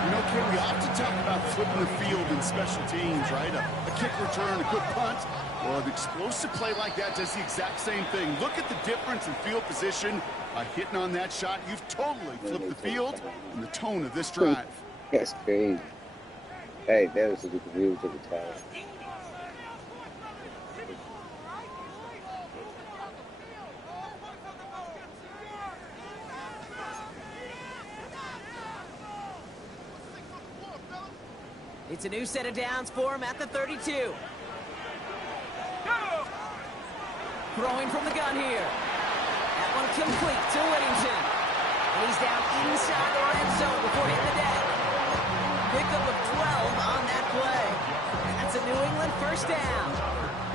You know, Ken, we often talk about flipping the field in special teams, right? A kick return, a good punt. Well, an explosive play like that does the exact same thing. Look at the difference in field position. By hitting on that shot, you've totally flipped the field and the tone of this drive. That's crazy. Hey, that was a good view to the top. It's a new set of downs for him at the 32. Throwing from the gun here. That one complete to Whittington. And he's down inside the red zone before hitting the deck. Pickup of 12 on that play. That's a New England first down.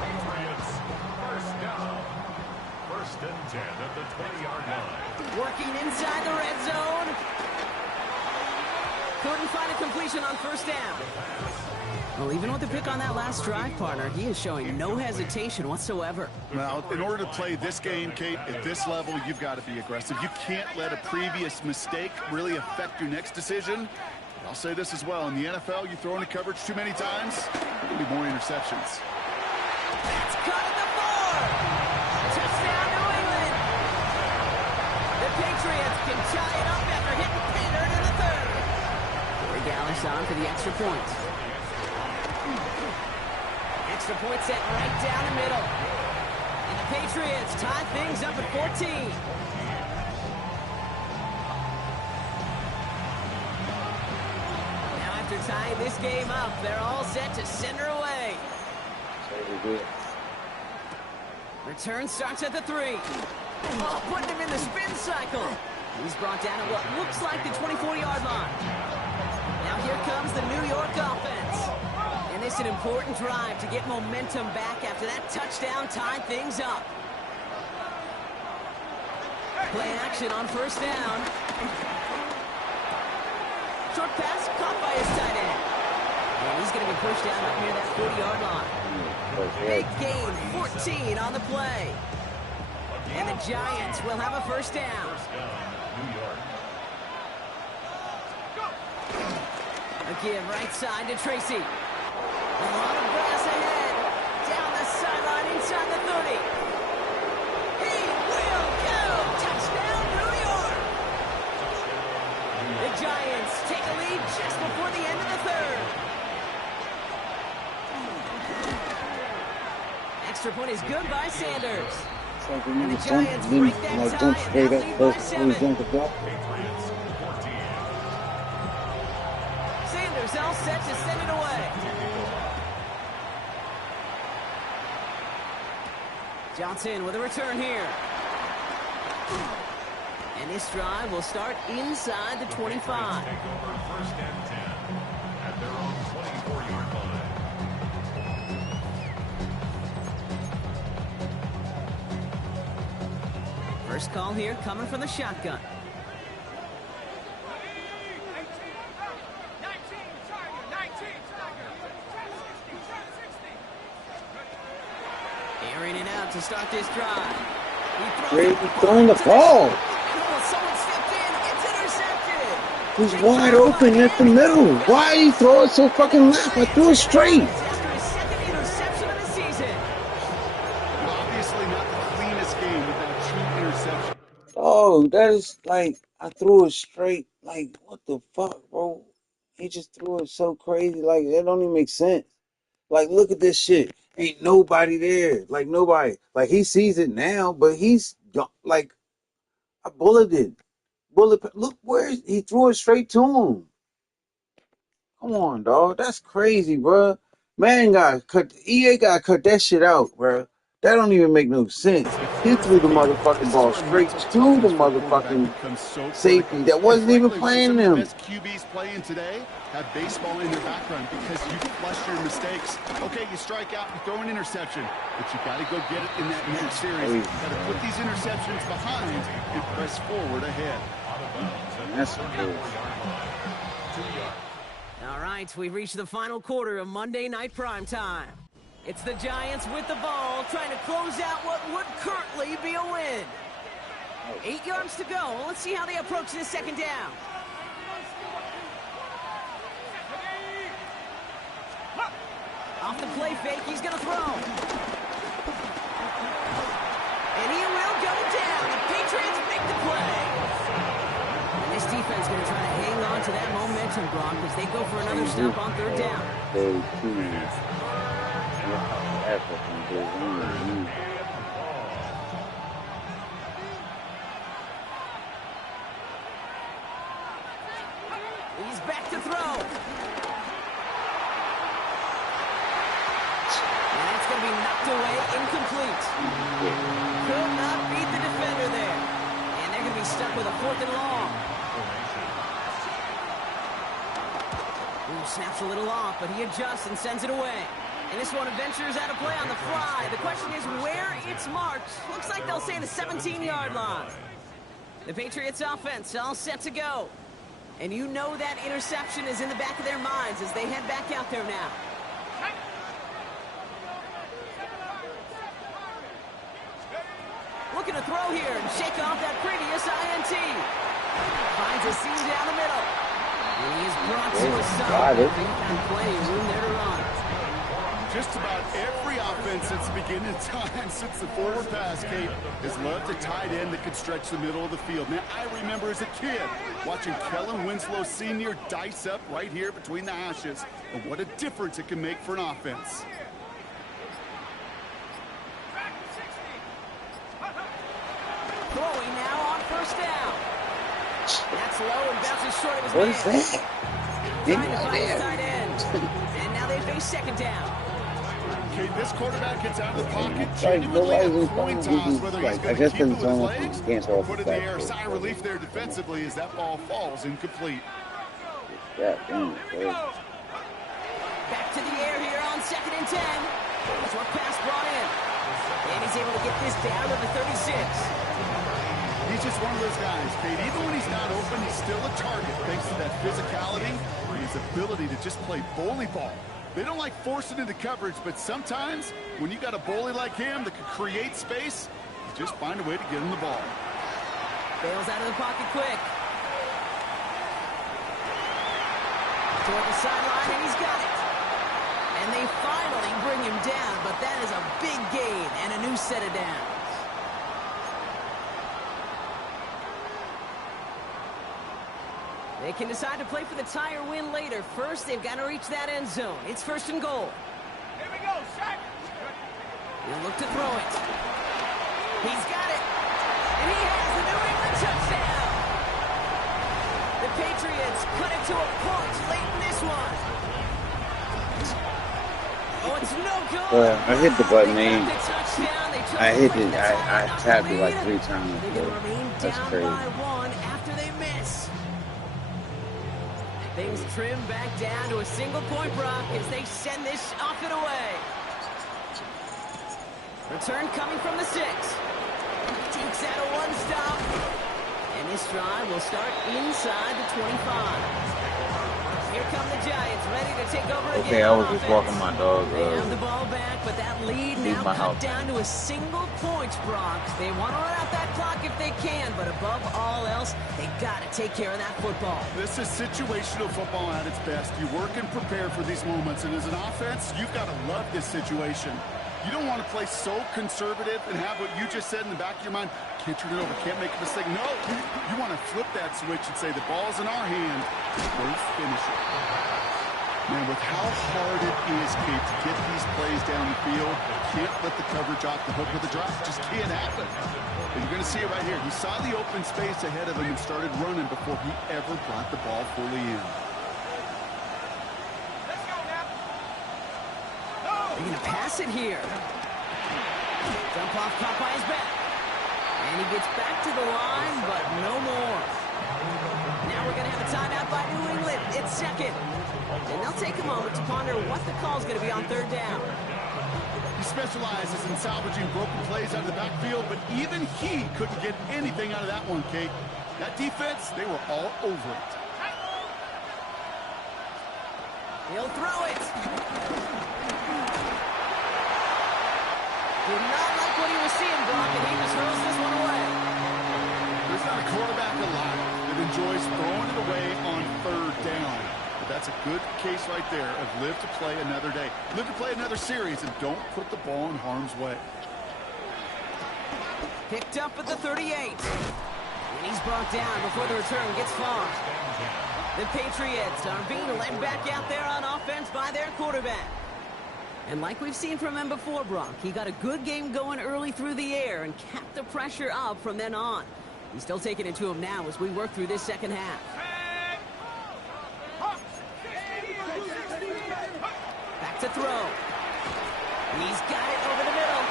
Patriots first down. First and 10 at the 20-yard line. Working inside the red zone. Couldn't find a completion on first down. Well, even with the pick on that last drive, partner, he is showing no hesitation whatsoever. Well, in order to play this game, Kate, at this level, you've got to be aggressive. You can't let a previous mistake really affect your next decision. I'll say this as well. In the NFL, you throw into coverage too many times, there'll be more interceptions. That's cut at the 4. Touchdown, New England. The Patriots can tie it up after hitting pay dirt in the third. Corey Gallis on for the extra point. Extra point set right down the middle. And the Patriots tie things up at 14. Now after tying this game up, they're all set to send her away. Return starts at the 3. Oh, putting him in the spin cycle. He's brought down at what looks like the 24-yard line. Now here comes the New York offense. And it's an important drive to get momentum back after that touchdown tied things up. Play action on first down. Short pass caught by his tight end. And he's going to be pushed down up near that 40-yard line. Big gain, 14 on the play. And the Giants will have a first down. New York. Again, right side to Tracy. A lot of grass ahead. Down the sideline inside the 30. He will go. Touchdown, New York. The Giants take a lead just before the end of the third. Extra point is good by Sanders. And the Giants break that tie and now lead by 7. Patriots 14. Sanders all set to send it away. Johnson with a return here. And this drive will start inside the 25. Take over first and 10 at their own 24-yard line. First call here coming from the shotgun. 19, Tiger, 19, Tiger. Airing it out to start this drive. Great, throwing the ball. Oh, someone stepped in. It's intercepted. He's wide open at the middle. Why he throw it so fucking left? I threw it straight. After his second interception of the season. Obviously not the cleanest game with that cheap interception. Oh, that is like, I threw it straight. Like, what the fuck, bro? He just threw it so crazy. Like, that don't even make sense. Like, look at this shit. Ain't nobody there. Like, nobody. Like, he sees it now, but he's like, I bulleted. Look where he threw it straight to him. Come on, dog. That's crazy, bro. Man, EA got to cut that shit out, bro. That don't even make no sense. He threw the motherfucking ball straight to the motherfucking safety that wasn't even playing them. The best QBs playing today have baseball in their background because you flush your mistakes. Okay, you strike out, you throw an interception, but you got to go get it in that next series. You got to put these interceptions behind and press forward ahead. That's good. All right, we've reached the final quarter of Monday Night Primetime. It's the Giants with the ball, trying to close out what would currently be a win. 8 yards to go. Let's see how they approach this second down. Off the play fake, he's going to throw. And he will go down. The Patriots make the play. And this defense is going to try to hang on to that momentum, Brock, as they go for another stop on third down. He's back to throw. Could not beat the defender there. And they're going to be stuck with a 4th and long. Ooh, snaps a little off, but he adjusts and sends it away. And this one ventures out of play on the fly. The question is where it's marked. Looks like they'll say the 17-yard line. The Patriots offense all set to go. And you know that interception is in the back of their minds as they head back out there now. Looking to throw here and shake off that previous INT. Finds a seam down the middle. And he is brought to a stop. And plenty of room there to run. Just about every offense since the beginning of time, since the forward pass, Kate, has loved a tight end that could stretch the middle of the field. Now, I remember as a kid watching Kellen Winslow Sr. dice up right here between the hashes. And what a difference it can make for an offense. Throwing now on 1st down. That's low and bounces short of his man. What is that? Trying to find his tight end. And now they face 2nd down. Okay, this quarterback gets out of the pocket, Like, genuinely a nobody's coin toss, whether he's going to keep it with his legs or put it in the air. Sigh of relief there defensively as that ball falls incomplete. Yeah, damn, Back to the air here on 2nd and 10. Short pass brought in. And he's able to get this down to the 36. He's just one of those guys, Kate. Even when he's not open, he's still a target thanks to that physicality and his ability to just play bully ball. They don't like forcing into coverage, but sometimes when you got a bully like him that can create space, you just find a way to get him the ball. Bails out of the pocket quick. Toward the sideline, and he's got it. And they finally bring him down, but that is a big gain and a new set of downs. They can decide to play for the tie or win later. First, they've got to reach that end zone. It's 1st and goal. Here we go, Shaq. He'll look to throw it. He's got it. And he has the New England touchdown. The Patriots cut it to a point late in this one. Oh, it's no good. I hit the button, man. I hit it. I tapped it like 3 times. That's crazy. By 1 after they miss. Things trim back down to a single-point Brock as they send this off and away. Return coming from the 6. Takes out a 1-stop. And this drive will start inside the 25. Here come the Giants, ready to take over again. Okay, I was just walking my dog. They have the ball back, but that lead now cut down to a single point, Brock. They want to run out that clock if they can, but above all else, they got to take care of that football. This is situational football at its best. You work and prepare for these moments, and as an offense, you've got to love this situation. You don't want to play so conservative and have what you just said in the back of your mind, can't turn it over, can't make a mistake. No, you want to flip that switch and say the ball's in our hand, let's finish it. Man, with how hard it is, Kate, to get these plays down the field, can't let the coverage off the hook with a drop. Just can't happen. And you're going to see it right here. He saw the open space ahead of him and started running before he ever brought the ball fully in. They're going to pass it here. Jump off, caught by his back. And he gets back to the line, but no more. Now we're going to have a timeout by New England. It's 2nd. And they'll take a moment to ponder what the call is going to be on 3rd down. He specializes in salvaging broken plays out of the backfield, but even he couldn't get anything out of that one, Kate. That defense, they were all over it. He'll throw it. Did not like what he was seeing, Brock, and he just throws this one away. There's not a quarterback alive that enjoys throwing it away on 3rd down. But that's a good case right there of live to play another day. Live to play another series, and don't put the ball in harm's way. Picked up at the 38. And he's brought down before the return gets far. The Patriots are being led back out there on offense by their quarterback. And like we've seen from him before, Brock, he got a good game going early through the air and kept the pressure up from then on. He's still taking it to him now as we work through this second half. Back to throw. He's got it over the middle.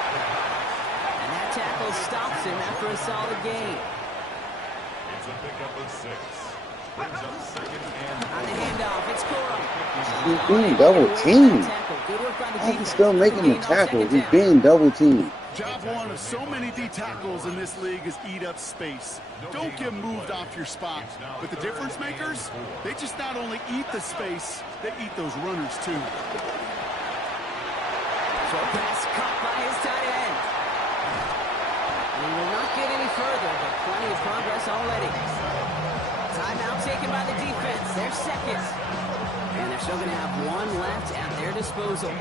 tackle stops him after a solid gain. It's a pickup of 6. Brings up second and On the handoff, it's Corum. He's being double teamed. How is he still making the tackle? He's being double teamed. Job one of so many D tackles in this league is eat up space. Don't get moved off your spot. But the difference makers, they just not only eat the space, they eat those runners too. Short pass caught by his tight end. He will not get any further, but plenty of progress already. Timeout taken by the defense. Their second. And they're still going to have one left at their disposal.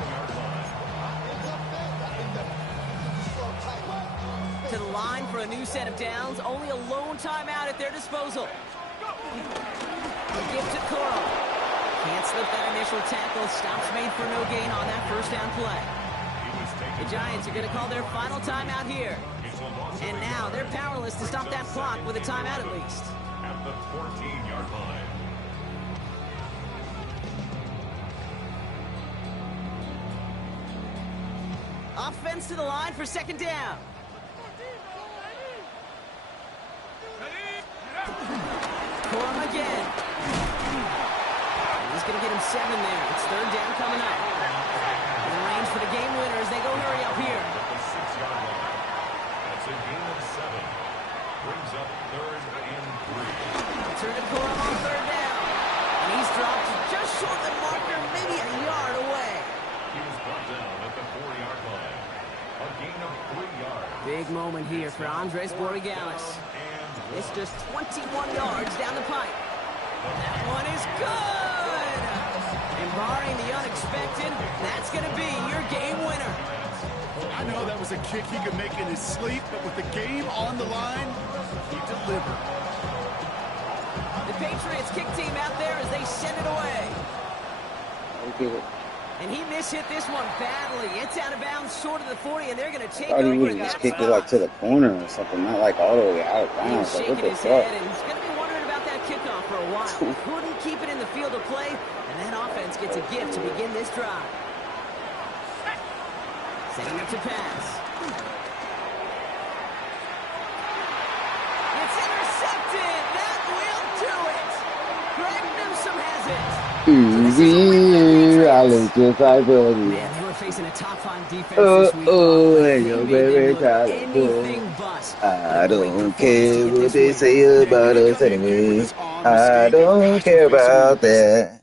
To the line for a new set of downs. Only a lone timeout at their disposal. A gift to Coral. Can't slip that initial tackle. Stops made for no gain on that first down play. The Giants are going to call their final timeout here. And now they're powerless to stop that clock with a timeout at least. at the 14-yard line. Offense to the line for second down. Corum again. He's going to get him 7 there. It's third down coming up. In range for the game winner as they go hurry up here. At the 6-yard line. That's a gain of 7. Brings up third and 3. Turn to Corum on third down. And he's dropped just short of the marker, maybe a yard away. He was brought down at the 4-yard line. A gain of 3 yards. Big moment here for Andres Borregalis. It's just 21 yards down the pipe. That one is good! And barring the unexpected, that's going to be your game winner. I know that was a kick he could make in his sleep, but with the game on the line, he delivered. The Patriots kick team out there as they send it away. Okay. And he mishit this one badly. It's out of bounds short of the 40, and they're going to take I thought he over would in have just that kicked it spot. like to the corner or something, not like all the way out of He's bounds. Like, what shaking the his fuck? head, and he's going to be wondering about that kickoff for a while. Couldn't keep it in the field of play, and that offense gets a gift to begin this drive. Setting up to pass. It's intercepted. That will do it. Greg Newsome has it. Easy, I look just like Buddy. Man, they were facing a top-5 defense this week. And your baby tried to Anything but. I don't care what they say about us anyway. I don't care about that.